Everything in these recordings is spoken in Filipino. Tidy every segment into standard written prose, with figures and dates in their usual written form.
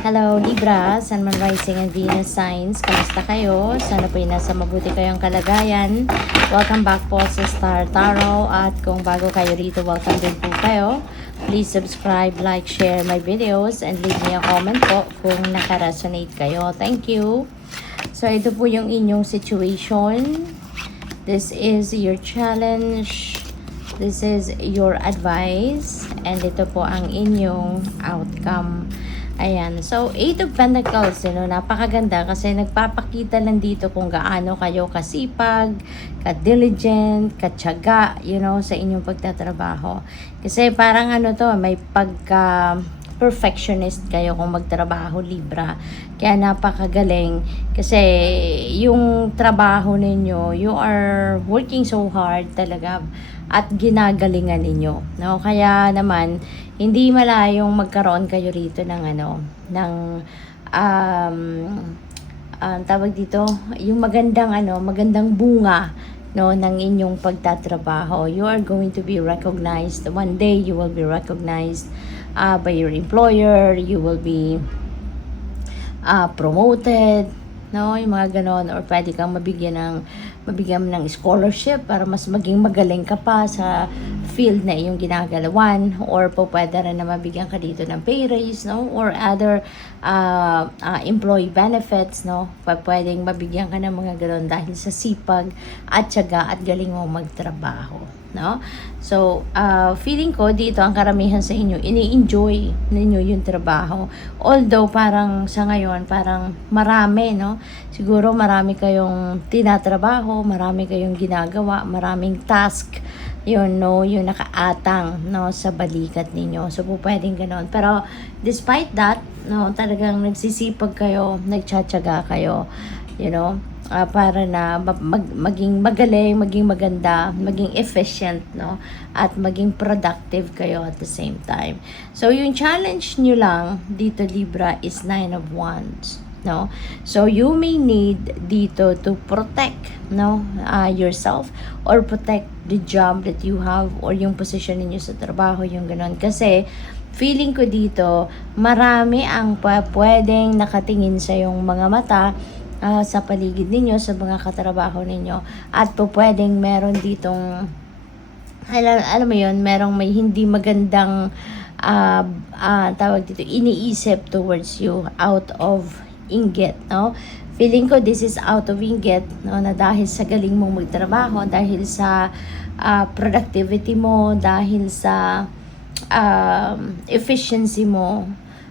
Hello Libra, Sun, Moon, Rising and Venus signs. Kamusta kayo? Sana po nasa mabuti kayong kalagayan. Welcome back po sa Star Tarot. At kung bago kayo rito, welcome din po kayo. Please subscribe, like, share my videos and leave me a comment po kung nakaresonate kayo. Thank you. So ito po yung inyong situation. This is your challenge. This is your advice. And ito po ang inyong outcome. Ayan. So, 8 of Pentacles, napakaganda kasi nagpapakita lang dito kung gaano kayo kasipag, ka-diligent, ka-tiyaga, sa inyong pagtatrabaho. Kasi parang may perfectionist kayo kung magtrabaho, Libra. Kaya napakagaling kasi yung trabaho ninyo, you are working so hard talaga at ginagalingan ninyo. No? Kaya naman, hindi malayong magkaroon kayo rito ng tawag dito, yung magandang bunga ng inyong pagtatrabaho. You are going to be recognized. One day, you will be recognized by your employer. You will be promoted, yung mga ganon, or pwede kang mabigyan ng scholarship para mas maging magaling ka pa sa field na iyong ginagalawan, or po pwede rin na mabigyan ka dito ng pay raise, or other employee benefits, pwedeng mabigyan ka ng mga ganon dahil sa sipag at tiyaga at galing mo magtrabaho. So, feeling ko dito ang karamihan sa inyo, ini-enjoy ninyo yung trabaho. Although parang sa ngayon, parang marami, siguro marami kayong tinatrabaho, marami kayong ginagawa, maraming task, yung nakaatang, sa balikat ninyo. So, po pwedeng ganon. Pero, despite that, talagang nagsisipag kayo, nagtsatsaga kayo, para na maging magaling, maging maganda, maging efficient, at maging productive kayo at the same time. So, yung challenge nyo lang dito, Libra, is 9 of Wands. So, you may need dito to protect, yourself, or protect the job that you have, or yung position ninyo sa trabaho, yung ganon. Kasi, feeling ko dito, marami ang pwedeng nakatingin sa yung mga mata, sa paligid ninyo, sa mga katrabaho ninyo, at po pwedeng meron ditong alam mo yun, merong may hindi magandang tawag dito, iniisip towards you out of inggit, feeling ko this is out of inggit, na dahil sa galing mong magtrabaho, dahil sa productivity mo, dahil sa efficiency mo,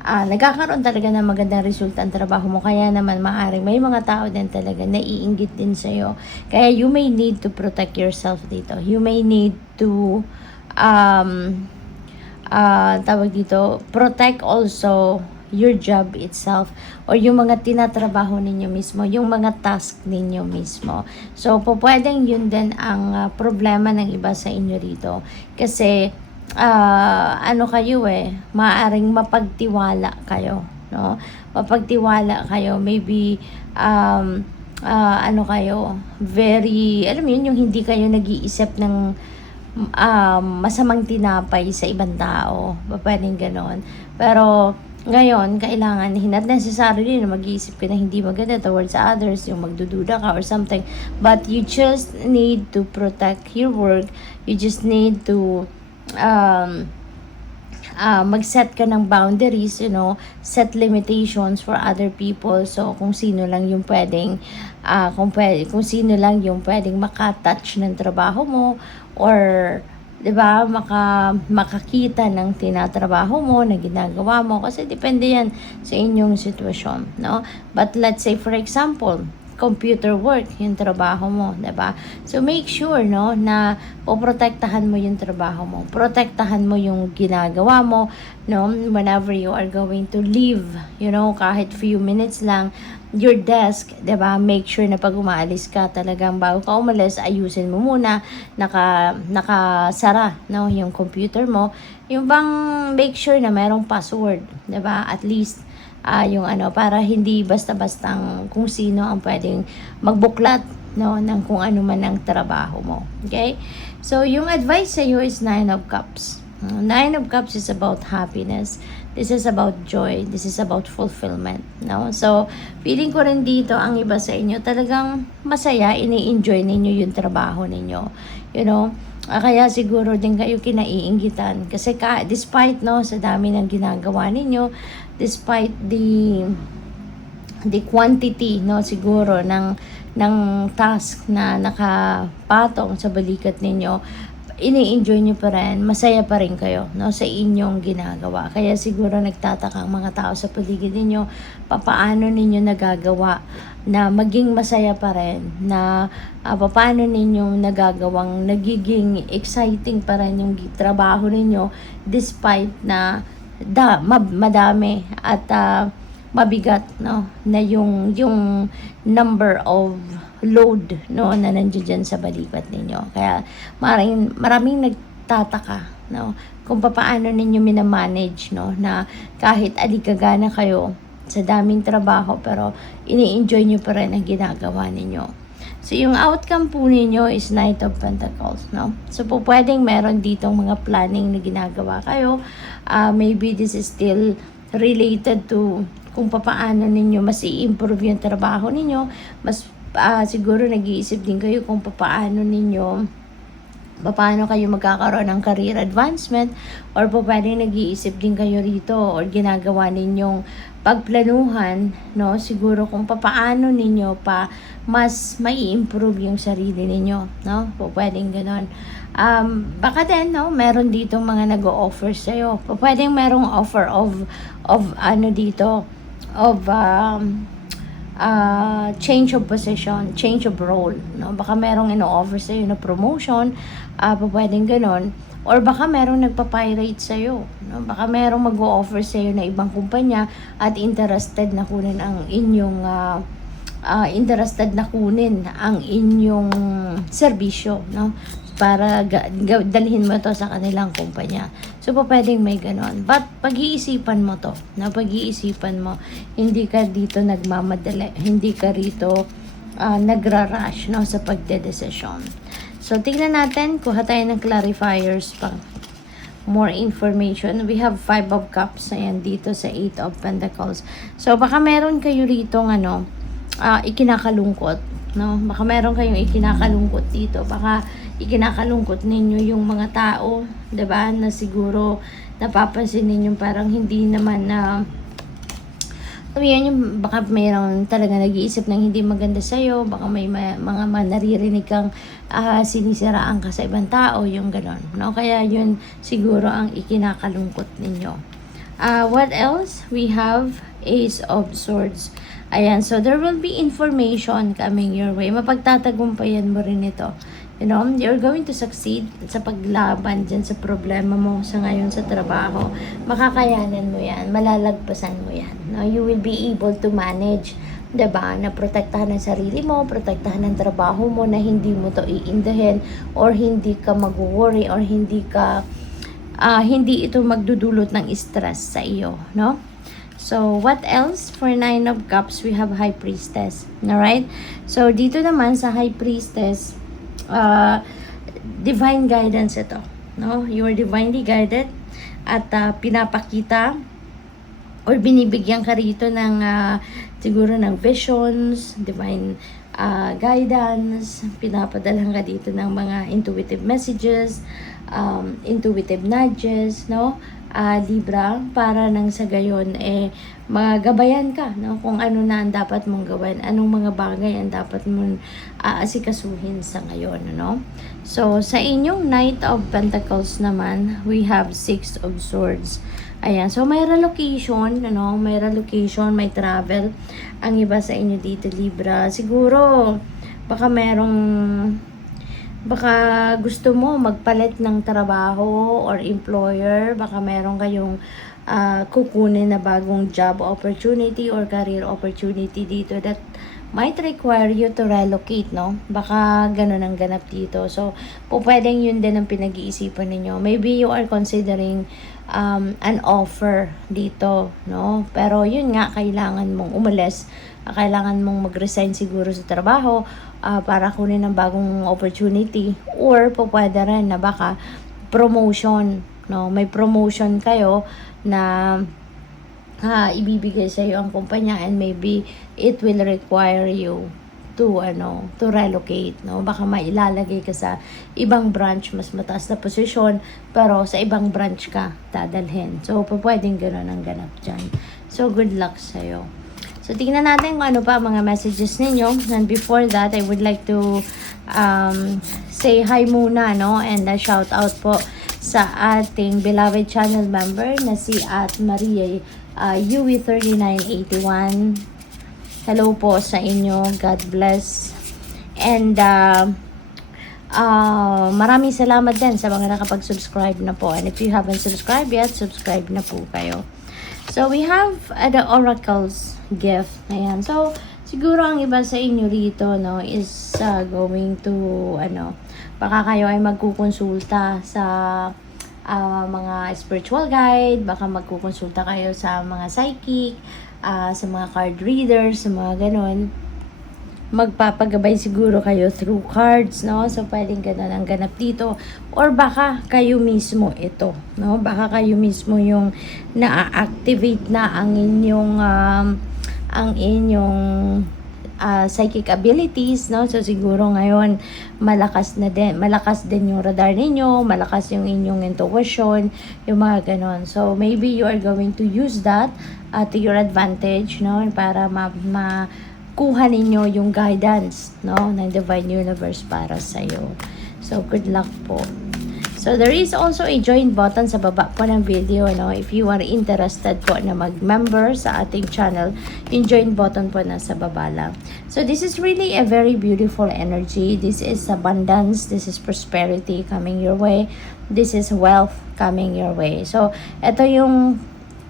nagkakaroon talaga ng magandang resulta ang trabaho mo. Kaya naman maaring may mga tao din talaga naiinggit din sa'yo. Kaya you may need to protect yourself dito. You may need to tawag dito, protect also your job itself, or yung mga tinatrabaho ninyo mismo, yung mga task ninyo mismo. So, pwedeng yun din ang problema ng iba sa inyo rito. Kasi kayo maaring mapagtiwala kayo, mapagtiwala kayo, maybe kayo, very, alam mo yun, yung hindi kayo nag-iisip ng masamang tinapay sa ibang tao, pwedeng ganon. Pero ngayon, kailangan, not necessarily na mag-iisip ka na hindi maganda towards others, yung magdududa ka or something, but you just need to protect your work. You just need to mag-set ka ng boundaries, set limitations for other people. So, kung sino lang yung pwedeng, kung sino lang yung pwedeng makatouch ng trabaho mo, or, diba, makakita ng tinatrabaho mo, na ginagawa mo, kasi depende yan sa inyong sitwasyon, But let's say, for example, computer work, yung trabaho mo, diba? So, make sure, na poprotektahan mo yung trabaho mo. Protektahan mo yung ginagawa mo, whenever you are going to leave, kahit few minutes lang, your desk, diba? Make sure na pag umaalis ka, talagang bago ka umalis, ayusin mo muna, nakasara, yung computer mo. Yung bang make sure na merong password, diba? At least, yung para hindi basta-bastang kung sino ang pwedeng magbuklat, ng kung ano man ang trabaho mo. Okay? So, yung advice sa iyo is 9 of Cups. 9 of Cups is about happiness. This is about joy. This is about fulfillment, no? So, feeling ko rin dito, ang iba sa inyo, talagang masaya, ini-enjoy ninyo yung trabaho ninyo. You know? Kaya siguro din kayo kinaiinggitan. Kasi despite, no, sa dami ng ginagawa ninyo, despite the quantity, no, siguro ng task na nakapatong sa balikat ninyo, ini-enjoy nyo pa rin, masaya pa rin kayo, no, sa inyong ginagawa. Kaya siguro nagtataka ang mga tao sa paligid ninyo, papaano ninyo nagagawa na maging masaya pa rin, na paano ninyo nagagawang nagiging exciting pa rin yung trabaho ninyo despite na madami at mabigat, no, na yung number of load, no, na nandiyan dyan sa balikat ninyo. Kaya maraming nagtataka, no, kung paano ninyo minamanage, no, na kahit aligagana kayo sa daming trabaho pero ini-enjoy nyo pa rin ang ginagawa ninyo. So, yung outcome po ninyo is Knight of Pentacles, no? So, po pwedeng meron ditong mga planning na ginagawa kayo. Maybe this is still related to kung paano ninyo mas i-improve yung trabaho ninyo. Mas siguro nag-iisip din kayo kung paano kayo magkakaroon ng career advancement, or po pwedeng nag-iisip din kayo rito or ginagawa ninyong pagplanuhan, no, siguro kung paano ninyo pa mas mai-improve yung sarili ninyo, no, po pwedeng ganon. Baka din, no, meron dito mga nag-o-offer sa'yo. Po pwedeng merong offer of ano dito, of change of position, change of role, no? Baka merong ino-offer sa'yo na promotion, pwedeng ganon. Or baka merong nagpa-pirate sa'yo, no? Baka merong mag-o-offer sa'yo na ibang kumpanya at interested na kunin ang inyong serbisyo, no? Para dalhin mo to sa kanilang kumpanya. So, pwedeng may ganon. But, pag-iisipan mo to. Na pag-iisipan mo, hindi ka dito nagmamadali. Hindi ka rito nagra-rush, no, sa pagdedesisyon. So, tingnan natin. Kuha tayo ng clarifiers pa. More information. We have 5 of Cups. Ayan, dito sa 8 of Pentacles. So, baka meron kayo rito ikinakalungkot, no? Baka meron kayong ikinakalungkot dito. Baka ikinakalungkot ninyo yung mga tao, 'di ba? Na siguro napapansin ninyo parang hindi naman na yung baka mayroong talaga nag-iisip ng hindi maganda sa'yo, baka may mga naririnig kang sinisiraan ka sa ibang tao, yung ganon, no? Kaya yun siguro ang ikinakalungkot ninyo. What else? We have Ace of Swords. Ayan, so there will be information coming your way. Mapagtatagumpayan mo rin ito. You know, you're going to succeed sa paglaban dyan sa problema mo sa ngayon sa trabaho. Makakayanan mo yan, malalagpasan mo yan. No? You will be able to manage, diba? Na protektahan ang sarili mo, protektahan ang trabaho mo, na hindi mo to iindahin, or hindi ka mag-worry, or hindi ito magdudulot ng stress sa iyo, no? So, what else? For 9 of Cups, we have High Priestess. Alright? So, dito naman sa High Priestess, divine guidance ito, no? You are divinely guided at pinapakita or binibigyan ka rito ng siguro ng visions, divine guidance, pinapadalhan ka dito ng mga intuitive messages, intuitive nudges, no? Libra, para nang sa gayon magabayan ka, no, kung ano na ang dapat mong gawin, anong mga bagay ang dapat mong asikasuhin sa ngayon, no? So, sa inyong Knight of Pentacles naman, we have 6 of Swords. Ayan, so may relocation, ano, may relocation, may travel. Ang iba sa inyo dito, Libra, siguro baka gusto mo magpalit ng trabaho or employer, baka meron kayong kukunin na bagong job opportunity or career opportunity dito that might require you to relocate, no? Baka ganun ang ganap dito. So, pwedeng yun din ang pinag-iisipan ninyo. Maybe you are considering an offer dito, no? Pero yun nga, kailangan mong umalis, kailangan mong mag-resign siguro sa trabaho para kunin ng bagong opportunity, or pwede rin na baka promotion, no? May promotion kayo na ibibigay sa iyo ang kumpanya, and maybe it will require you to relocate, no? Baka mailalagay ka sa ibang branch, mas mataas na posisyon, pero sa ibang branch ka dadalhin. So, pwedeng gano'n ang ganap dyan. So, good luck sa'yo. So, tingnan natin kung ano pa mga messages ninyo. And before that, I would like to say hi muna, no? And a shout out po sa ating beloved channel member na si At Maria Yui 3981. Hello po sa inyo. God bless. And maraming salamat din sa mga nakapag-subscribe na po. And if you haven't subscribed yet, subscribe na po kayo. So, we have the Oracle's gift. Ayan. So, siguro ang iba sa inyo rito, no, is going to, baka kayo ay magkukonsulta sa mga spiritual guide, baka magkukonsulta kayo sa mga psychic, sa mga card readers, sa mga ganon. Magpapagabay siguro kayo through cards, no? So, pwedeng ganun ang ganap dito. Or baka kayo mismo ito, no? Baka kayo mismo yung na-activate na ang inyong psychic abilities, no? So, siguro ngayon, malakas din yung radar ninyo, malakas yung inyong intuition, yung mga ganon. So, maybe you are going to use that to your advantage, no? Para kuha ninyo yung guidance, no, ng Divine Universe para sa iyo. So, good luck po. So, there is also a join button sa baba po ng video, no. If you are interested po na mag-member sa ating channel, yung join button po nasa baba lang. So, this is really a very beautiful energy. This is abundance. This is prosperity coming your way. This is wealth coming your way. So, ito yung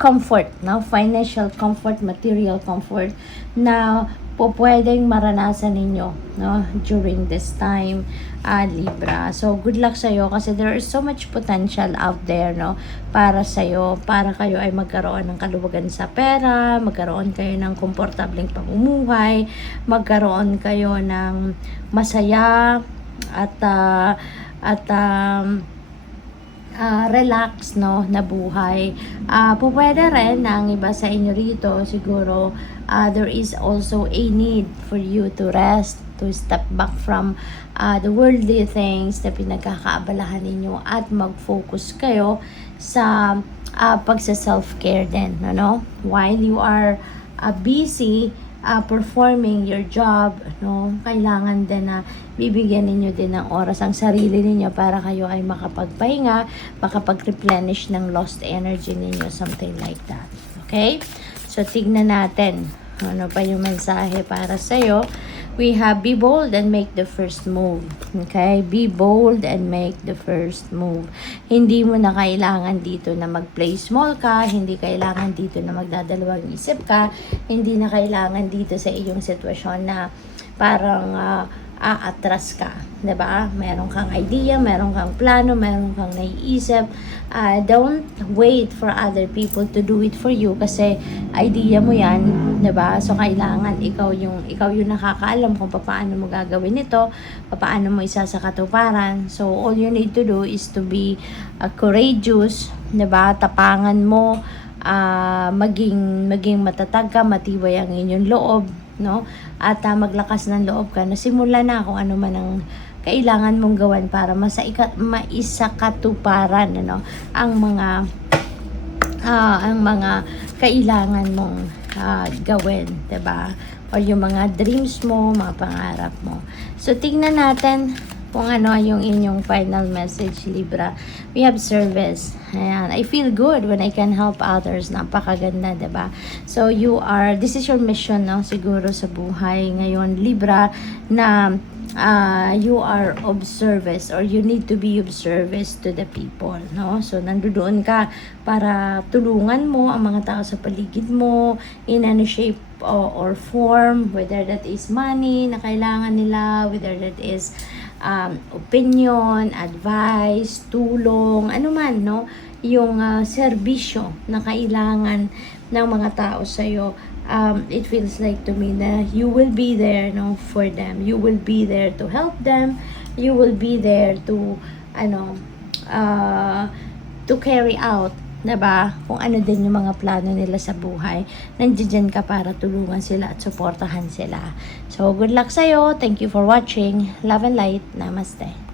comfort, no? Financial comfort, material comfort na pwedeng maranasan ninyo, no, during this time, Libra. So, good luck sa'yo kasi there is so much potential out there, no, para sa'yo, para kayo ay magkaroon ng kaluwagan sa pera, magkaroon kayo ng komportableng pamumuhay, magkaroon kayo ng masaya at relax, no, na buhay. Pwede rin na ang iba sa inyo rito, siguro, there is also a need for you to rest, to step back from the worldly things na pinagkakaabalahan ninyo at mag-focus kayo sa pagsa-self-care din, no? While you are busy performing your job, no, kailangan din na bibigyan ninyo din ng oras ang sarili ninyo para kayo ay makapagpahinga, makapag-replenish ng lost energy ninyo, something like that. Okay? So, tignan natin ano pa yung mensahe para sa'yo. We have, be bold and make the first move. Okay? Be bold and make the first move. Hindi mo na kailangan dito na mag-play small ka, hindi kailangan dito na magdadalawang isip ka, hindi na kailangan dito sa iyong sitwasyon na parang aatras ka, 'di ba? Meron kang idea, meron kang plano, meron kang naiisip. Don't wait for other people to do it for you kasi idea mo 'yan, 'di ba? So kailangan ikaw yung nakakaalam kung paano mo gagawin ito, paano mo isasakatuparan. So all you need to do is to be courageous, 'di ba? Tapangan mo, maging matatag ka, matibay ang inyong loob, no? At maglakas ng loob ka na simulan na kung ano man ang kailangan mong gawan para maisakatuparan, ano, ang mga kailangan mong gawin, 'di ba? O yung mga dreams mo, mga pangarap mo. So tingnan natin kung ano yung inyong final message, Libra. We have service. Ayan. I feel good when I can help others. Napakaganda, diba? So, this is your mission, no? Siguro sa buhay ngayon, Libra, na you are of service or you need to be of service to the people, no? So, nandoon ka para tulungan mo ang mga tao sa paligid mo in any shape or form, whether that is money na kailangan nila, whether that is opinion, advice, tulong, ano man, no? Yung serbisyo na kailangan ng mga tao sa'yo. It feels like to me na you will be there, no, for them. You will be there to help them. You will be there to, to carry out 'Diba? Kung ano din yung mga plano nila sa buhay. Nandiyan ka para tulungan sila at suportahan sila. So, good luck sa'yo. Thank you for watching. Love and light. Namaste.